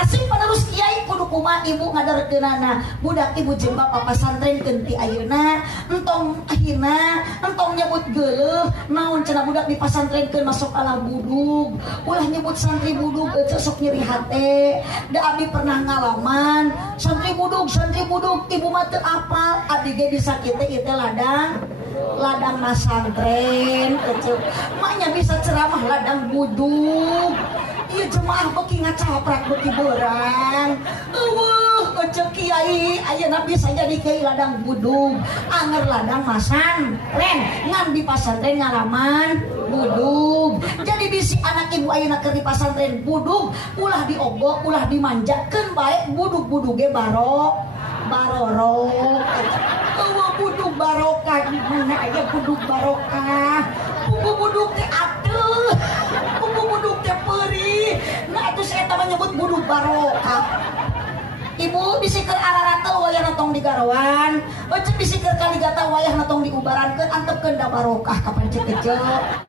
generasi penerus kiai kudu kumaha ibu ngadarkeunana budak ibu jeung bapa pasantrenkeun ti ayeuna entong akhirna entong nyebut geuleuh naon cenah budak di pasantrenkeun masuk ala budug ulah nyebut santri budug sok nyeri hate da abdi pernah ngalaman santri budug ibu mah teu apal abdi ge bisa kitu ieu teh ladang masantren maknya bisa ceramah ladang budug. Iya jemaah beki ngacaprak beki berang kecek kiai ayeuna bisa jadi kiai ladang budug anger ladang masantren ngan di pasantren ngalaman budug jadi bisi anak ibu ayeuna keur di pasantren budug ulah diobok ulah dimanjakeun bae budug-buduge barorok budug barokah di mana aya budug barokah budug teh atuh budug teh peurih nah atuh saya teh nyebut budug barokah. Ibu bisi keur ararata wayah tong digarawan cek bisi keur kaligata wayah tong diubarankeun antepkeun da barokah ka pancet kecil.